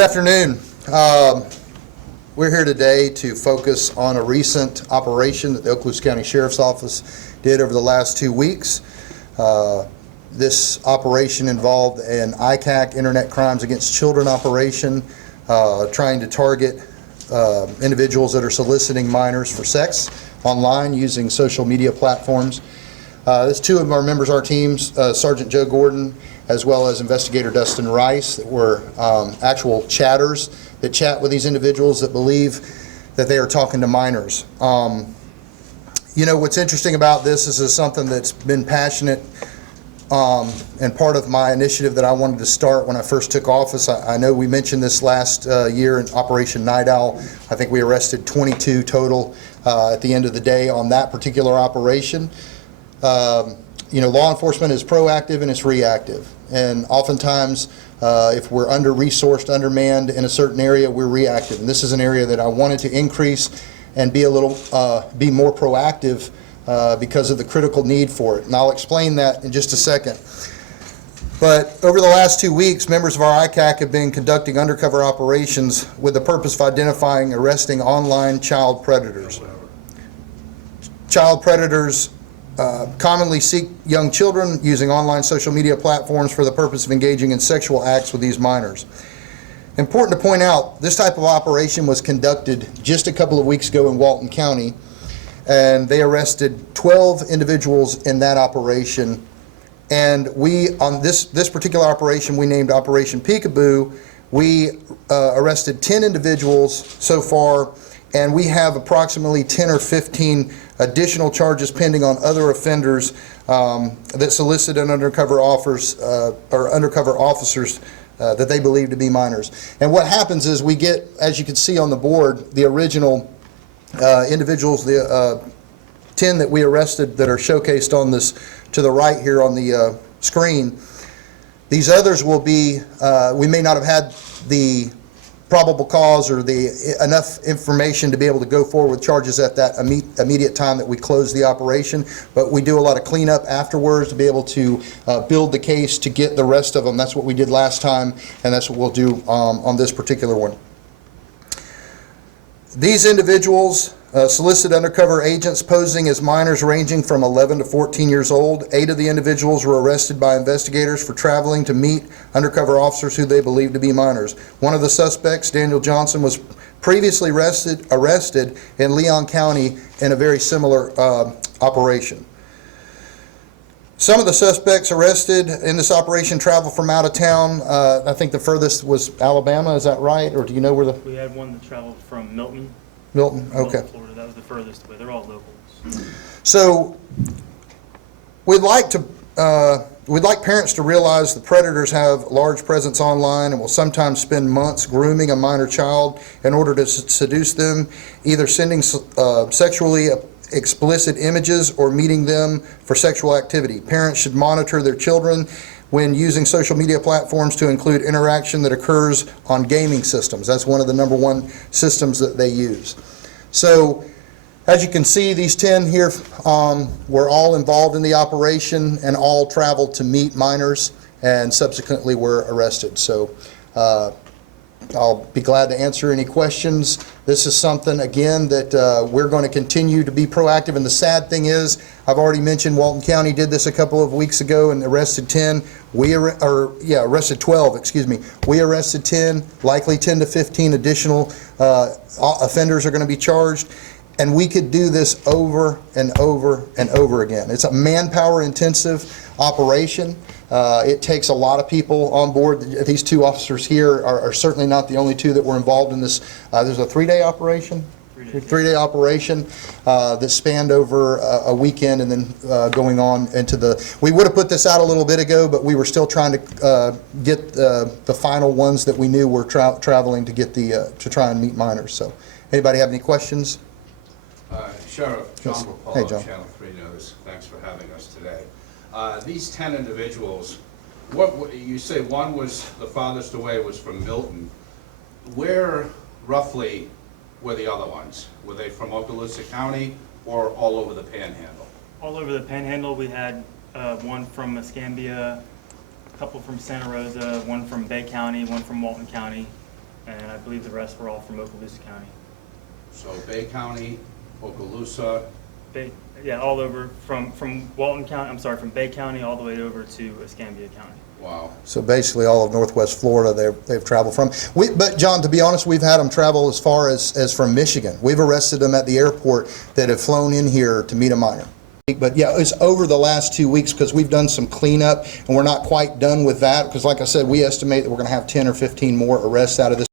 Good afternoon. We're here today to focus on a recent operation that the Okaloosa County Sheriff's Office did over the last 2 weeks. This operation involved an ICAC, Internet Crimes Against Children operation, trying to target individuals that are soliciting minors for sex online using social media platforms. There's two of our members of our teams, Sergeant Joe Gordon, as well as Investigator Dustin Rice, that were actual chatters that chat with these individuals that believe that they are talking to minors. You know, what's interesting about this is something that's been passionate and part of my initiative that I wanted to start when I first took office. I know we mentioned this last year in Operation Night Owl. I think we arrested 22 total at the end of the day on that particular operation. You know, law enforcement is proactive and it's reactive. And oftentimes, if we're under-resourced, undermanned in a certain area, we're reactive. And this is an area that I wanted to increase and be be more proactive because of the critical need for it. And I'll explain that in just a second. But over the last 2 weeks, members of our ICAC have been conducting undercover operations with the purpose of identifying, arresting online child predators. Child predators commonly seek young children using online social media platforms for the purpose of engaging in sexual acts with these minors. Important to point out, this type of operation was conducted just a couple of weeks ago in Walton County, and they arrested 12 individuals in that operation. And we, on this particular operation, we named Operation Peekaboo. We arrested 10 individuals so far, and we have approximately 10 or 15 additional charges pending on other offenders that solicited undercover offers or undercover officers that they believe to be minors. And what happens is we get, as you can see on the board, the original individuals, the 10 that we arrested that are showcased on this to the right here on the screen. These others will be, we may not have had the probable cause or enough information to be able to go forward with charges at that immediate time that we close the operation, but we do a lot of cleanup afterwards to be able to build the case to get the rest of them. That's what we did last time, and that's what we'll do on this particular one. These individuals solicit undercover agents posing as minors ranging from 11 to 14 years old. 8 of the individuals were arrested by investigators for traveling to meet undercover officers who they believe to be minors. One of the suspects, Daniel Johnson, was previously arrested in Leon County in a very similar operation. Some of the suspects arrested in this operation traveled from out of town. I think the furthest was Alabama, is that right? Or do you know where the... We had one that traveled from Milton. Milton, okay. Florida. That was the furthest away. They're all locals. So we'd like parents to realize the predators have large presence online and will sometimes spend months grooming a minor child in order to seduce them, either sending sexually explicit images or meeting them for sexual activity. Parents should monitor their children when using social media platforms to include interaction that occurs on gaming systems. That's one of the #1 systems that they use. So, as you can see, these 10 here were all involved in the operation and all traveled to meet minors and subsequently were arrested. So, I'll be glad to answer any questions. This is something, again, that we're going to continue to be proactive. And the sad thing is, I've already mentioned Walton County did this a couple of weeks ago and arrested 10. Arrested 12, excuse me. We arrested 10, likely 10 to 15 additional offenders are going to be charged. And we could do this over and over and over again. It's a manpower-intensive operation. It takes a lot of people on board. These 2 officers here are certainly not the only 2 that were involved in this. There's a 3-day operation? 3-day operation that spanned over a weekend and then going on into the... We would have put this out a little bit ago, but we were still trying to get the final ones that we knew were traveling to get to try and meet minors. So, anybody have any questions? Sheriff John Rapallo, Hey, John. Channel 3 News. Thanks for having us today. These 10 individuals, what you say one was the farthest away was from Milton. Where roughly were the other ones? Were they from Okaloosa County or all over the Panhandle? All over the Panhandle. We had one from Escambia, a couple from Santa Rosa, one from Bay County, one from Walton County. and I believe the rest were all from Okaloosa County. So Bay County, Okaloosa, Yeah, all over, from Walton County, I'm sorry, from Bay County all the way over to Escambia County. wow. So basically, all of Northwest Florida, they've traveled from. But John, to be honest, we've had them travel as far as from Michigan. We've arrested them at the airport that have flown in here to meet a minor. But yeah, it's over the last 2 weeks because we've done some cleanup, and we're not quite done with that, because like I said, we estimate that we're going to have 10 or 15 more arrests out of this.